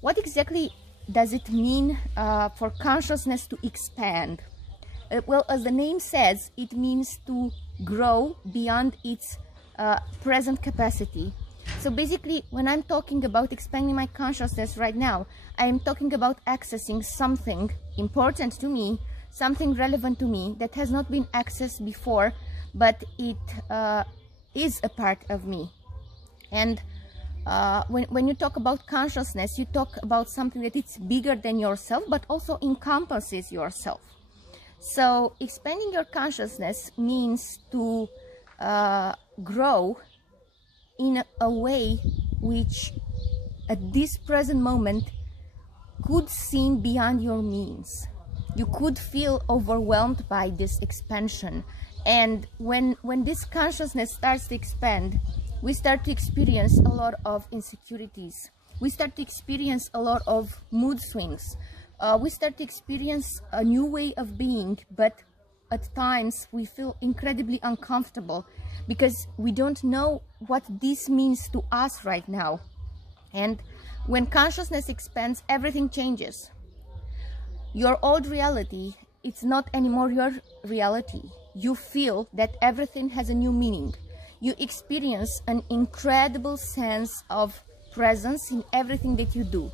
What exactly does it mean for consciousness to expand? Well, as the name says, it means to grow beyond its present capacity. So basically, when I'm talking about expanding my consciousness right now, I am talking about accessing something important to me, something relevant to me that has not been accessed before, but it is a part of me. And when you talk about consciousness, you talk about something that it's bigger than yourself, but also encompasses yourself. So expanding your consciousness means to grow in a way which at this present moment could seem beyond your means. You could feel overwhelmed by this expansion. And when this consciousness starts to expand, we start to experience a lot of insecurities. We start to experience a lot of mood swings. We start to experience a new way of being, but at times we feel incredibly uncomfortable because we don't know what this means to us right now. And when consciousness expands, everything changes. Your old reality, it's not anymore your reality. You feel that everything has a new meaning. You experience an incredible sense of presence in everything that you do.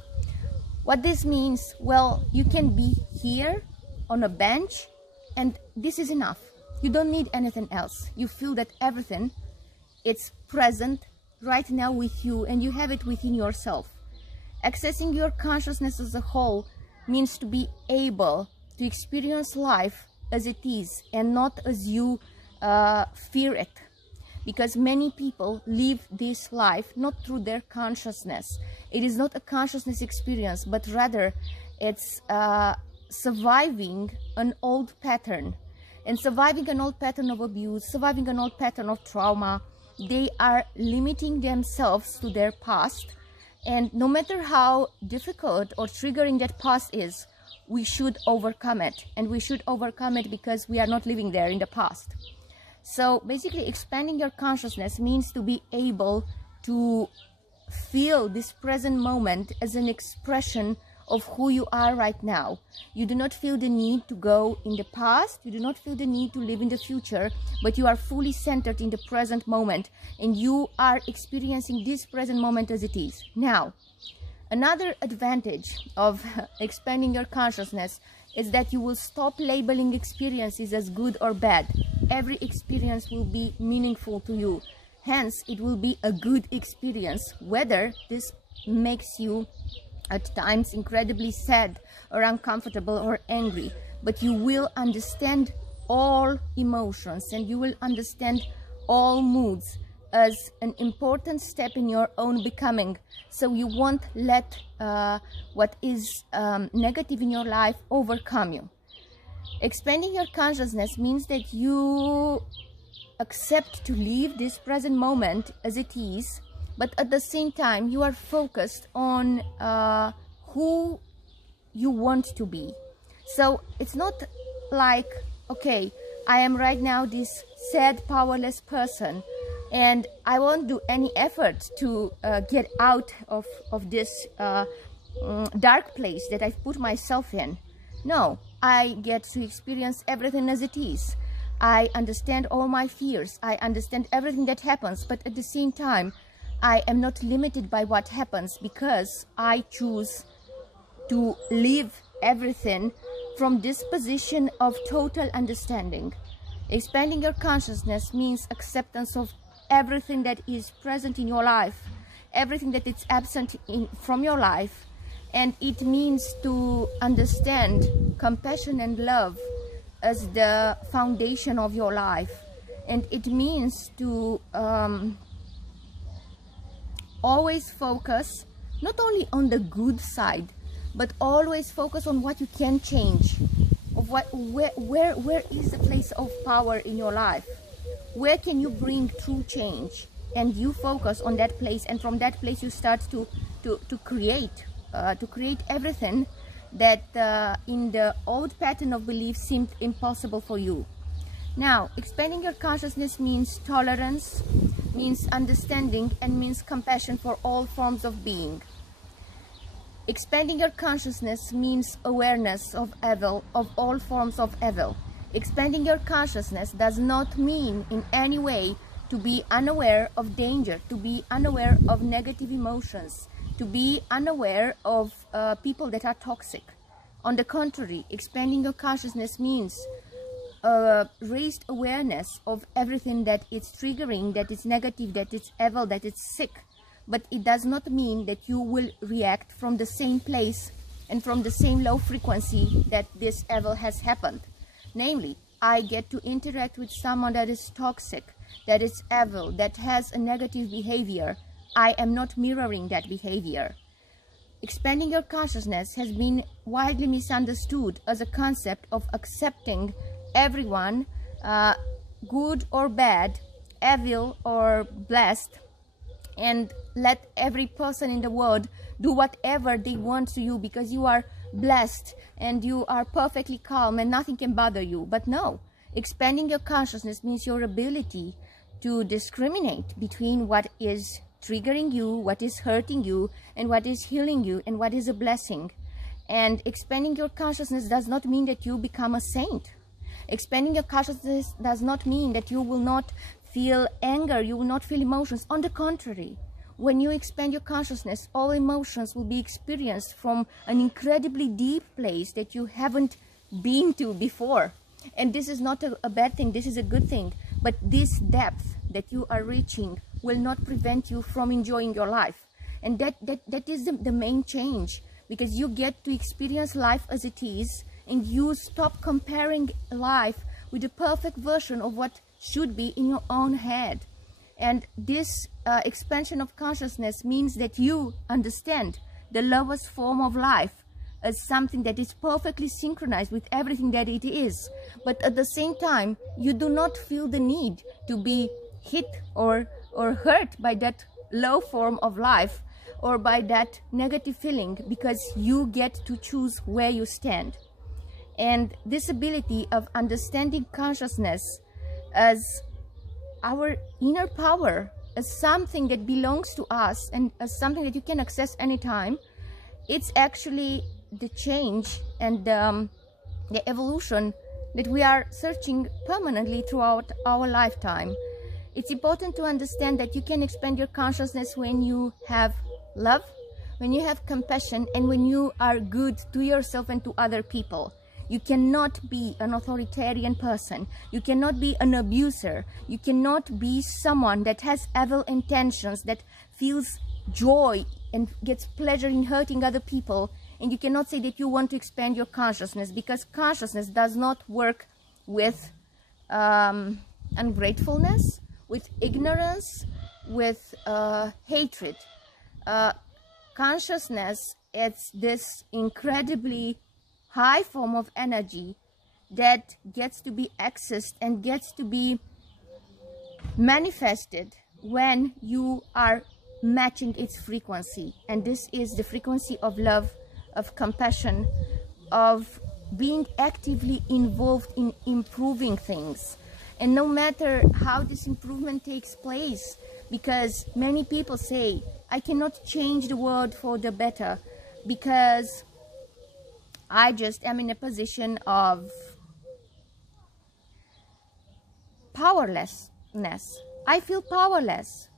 What this means, well, you can be here on a bench and this is enough. You don't need anything else. You feel that everything, it's present right now with you and you have it within yourself. Accessing your consciousness as a whole means to be able to experience life as it is and not as you fear it. Because many people live this life not through their consciousness. It is not a consciousness experience, but rather it's surviving an old pattern. And surviving an old pattern of abuse, surviving an old pattern of trauma, they are limiting themselves to their past. And no matter how difficult or triggering that past is, we should overcome it. And we should overcome it because we are not living there in the past. So basically, expanding your consciousness means to be able to feel this present moment as an expression of who you are right now. You do not feel the need to go in the past, you do not feel the need to live in the future, but you are fully centered in the present moment and you are experiencing this present moment as it is. Now, another advantage of expanding your consciousness is that you will stop labeling experiences as good or bad. Every experience will be meaningful to you. Hence, it will be a good experience, whether this makes you at times incredibly sad or uncomfortable or angry. But you will understand all emotions and you will understand all moods as an important step in your own becoming. So you won't let what is negative in your life overcome you. Expanding your consciousness means that you accept to live this present moment as it is, but at the same time you are focused on who you want to be. So it's not like, okay, I am right now this sad, powerless person and I won't do any effort to get out of this dark place that I've put myself in. No, I get to experience everything as it is. I understand all my fears. I understand everything that happens, but at the same time, I am not limited by what happens because I choose to live everything from this position of total understanding. Expanding your consciousness means acceptance of everything that is present in your life, everything that is absent from your life, and it means to understand compassion and love as the foundation of your life. And it means to always focus not only on the good side, but always focus on what you can change, of where is the place of power in your life, where can you bring true change, and you focus on that place, and from that place you start to create everything that in the old pattern of belief seemed impossible for you. Now, expanding your consciousness means tolerance, means understanding, and means compassion for all forms of being. Expanding your consciousness means awareness of evil, of all forms of evil. Expanding your consciousness does not mean in any way to be unaware of danger, to be unaware of negative emotions, to be unaware of people that are toxic. On the contrary, expanding your consciousness means raised awareness of everything that is triggering, that is negative, that is evil, that is sick. But it does not mean that you will react from the same place and from the same low frequency that this evil has happened. Namely, I get to interact with someone that is toxic, that is evil, that has a negative behavior. I am not mirroring that behavior. Expanding your consciousness has been widely misunderstood as a concept of accepting everyone, good or bad, evil or blessed, and let every person in the world do whatever they want to you because you are blessed and you are perfectly calm and nothing can bother you. But no, expanding your consciousness means your ability to discriminate between what is triggering you, what is hurting you, and what is healing you, and what is a blessing. And expanding your consciousness does not mean that you become a saint. Expanding your consciousness does not mean that you will not feel anger, you will not feel emotions. On the contrary, when you expand your consciousness, all emotions will be experienced from an incredibly deep place that you haven't been to before. And this is not a bad thing, this is a good thing. But this depth that you are reaching will not prevent you from enjoying your life. And that is the main change, because you get to experience life as it is, and you stop comparing life with the perfect version of what should be in your own head. And this expansion of consciousness means that you understand the lowest form of life as something that is perfectly synchronized with everything that it is. But at the same time, you do not feel the need to be hit or hurt by that low form of life or by that negative feeling, because you get to choose where you stand. And this ability of understanding consciousness as our inner power, as something that belongs to us and as something that you can access anytime, it's actually the change and the evolution that we are searching permanently throughout our lifetime. It's important to understand that you can expand your consciousness when you have love, when you have compassion, and when you are good to yourself and to other people. You cannot be an authoritarian person. You cannot be an abuser. You cannot be someone that has evil intentions, that feels joy and gets pleasure in hurting other people. And you cannot say that you want to expand your consciousness, because consciousness does not work with ungratefulness, with ignorance, with hatred. Consciousness, it's this incredibly high form of energy that gets to be accessed and gets to be manifested when you are matching its frequency. And this is the frequency of love, of compassion, of being actively involved in improving things. And no matter how this improvement takes place, because many people say, I cannot change the world for the better because I just am in a position of powerlessness. I feel powerless.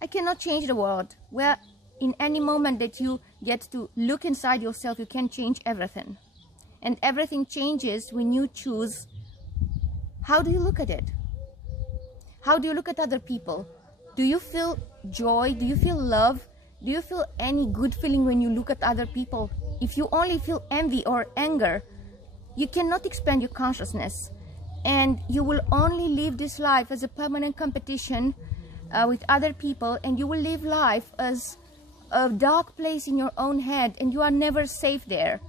I cannot change the world. Well, in any moment that you get to look inside yourself, you can change everything. And everything changes when you choose, how do you look at it? How do you look at other people? Do you feel joy? Do you feel love? Do you feel any good feeling when you look at other people? If you only feel envy or anger, you cannot expand your consciousness. And you will only live this life as a permanent competition with other people, and you will live life as a dark place in your own head, and you are never safe there.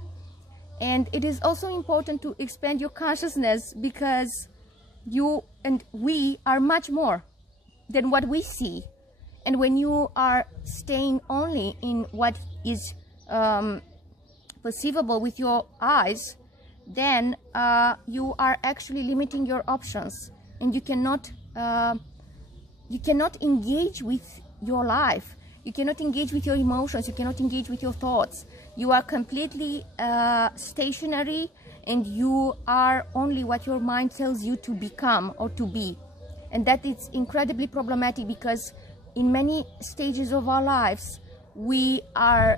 And it is also important to expand your consciousness, because you and we are much more than what we see. And when you are staying only in what is perceivable with your eyes, then you are actually limiting your options, and you cannot engage with your life. You cannot engage with your emotions. You cannot engage with your thoughts. You are completely stationary, and you are only what your mind tells you to become or to be. And that is incredibly problematic, because in many stages of our lives we are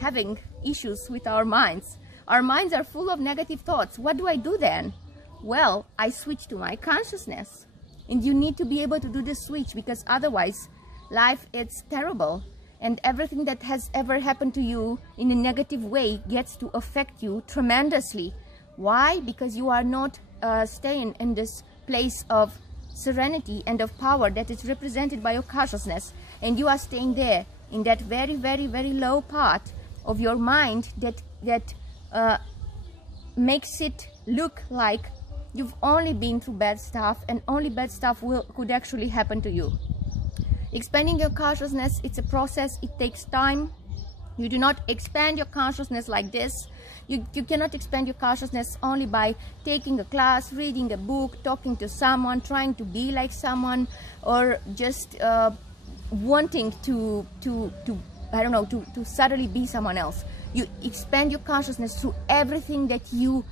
having issues with our minds. Our minds are full of negative thoughts. What do I do then? Well, I switch to my consciousness. And you need to be able to do the switch, because otherwise life is terrible. And everything that has ever happened to you in a negative way gets to affect you tremendously. Why? Because you are not staying in this place of serenity and of power that is represented by your consciousness. And you are staying there in that very, very, very low part of your mind that makes it look like you've only been through bad stuff, and only bad stuff could actually happen to you. Expanding your consciousness, it's a process, it takes time. You do not expand your consciousness like this. You cannot expand your consciousness only by taking a class, reading a book, talking to someone, trying to be like someone, or just wanting to I don't know, to suddenly be someone else. You expand your consciousness through everything that you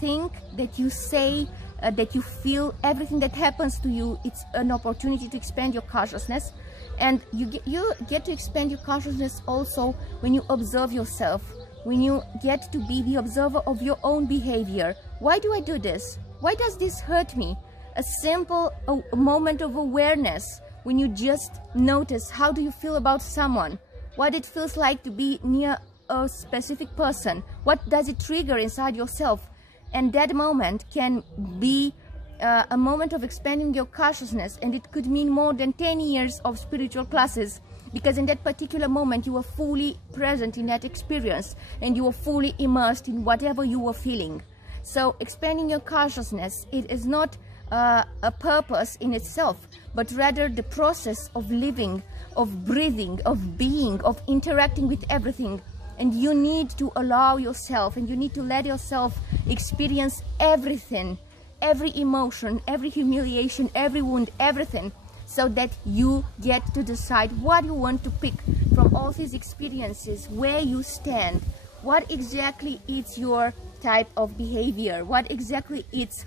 think, that you say, that you feel, everything that happens to you. It's an opportunity to expand your consciousness. And you get to expand your consciousness also when you observe yourself, when you get to be the observer of your own behavior. Why do I do this? Why does this hurt me? A simple moment of awareness, when you just notice how do you feel about someone, what it feels like to be near a specific person, what does it trigger inside yourself. And that moment can be a moment of expanding your consciousness, and it could mean more than 10 years of spiritual classes, because in that particular moment you were fully present in that experience, and you were fully immersed in whatever you were feeling. So expanding your consciousness, it is not a purpose in itself, but rather the process of living, of breathing, of being, of interacting with everything. And you need to allow yourself, and you need to let yourself experience everything, every emotion, every humiliation, every wound, everything, so that you get to decide what you want to pick from all these experiences, where you stand, what exactly is your type of behavior, what exactly is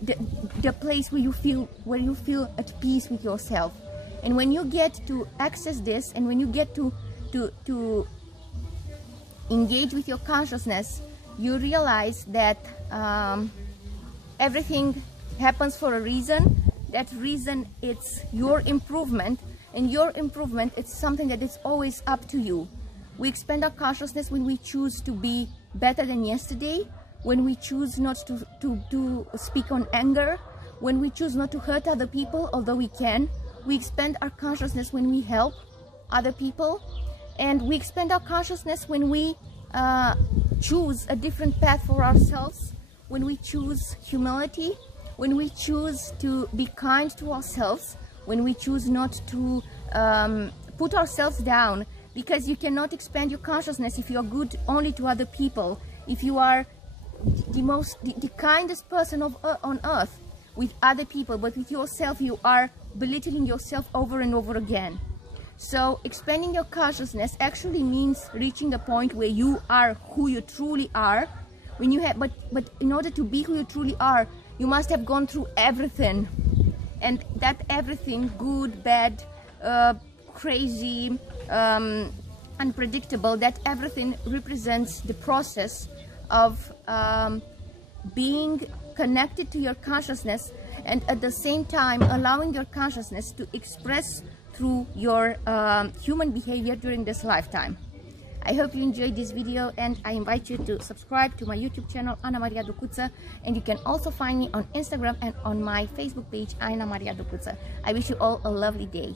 the place where you feel at peace with yourself. And when you get to access this, and when you get to engage with your consciousness, you realize that everything happens for a reason. That reason, it's your improvement, and your improvement, it's something that is always up to you. We expand our consciousness when we choose to be better than yesterday, when we choose not to speak on anger, when we choose not to hurt other people, although we can. We expand our consciousness when we help other people. And we expand our consciousness when we choose a different path for ourselves, when we choose humility, when we choose to be kind to ourselves, when we choose not to put ourselves down, because you cannot expand your consciousness if you are good only to other people, if you are the kindest person on earth with other people, but with yourself you are belittling yourself over and over again. So expanding your consciousness actually means reaching a point where you are who you truly are. When you have, but in order to be who you truly are, you must have gone through everything, and that everything, good, bad, crazy, unpredictable, that everything represents the process of being connected to your consciousness, and at the same time allowing your consciousness to express through your human behavior during this lifetime. I hope you enjoyed this video, and I invite you to subscribe to my YouTube channel, Maria Ducuţă, and you can also find me on Instagram and on my Facebook page, Maria Ducuţă. I wish you all a lovely day.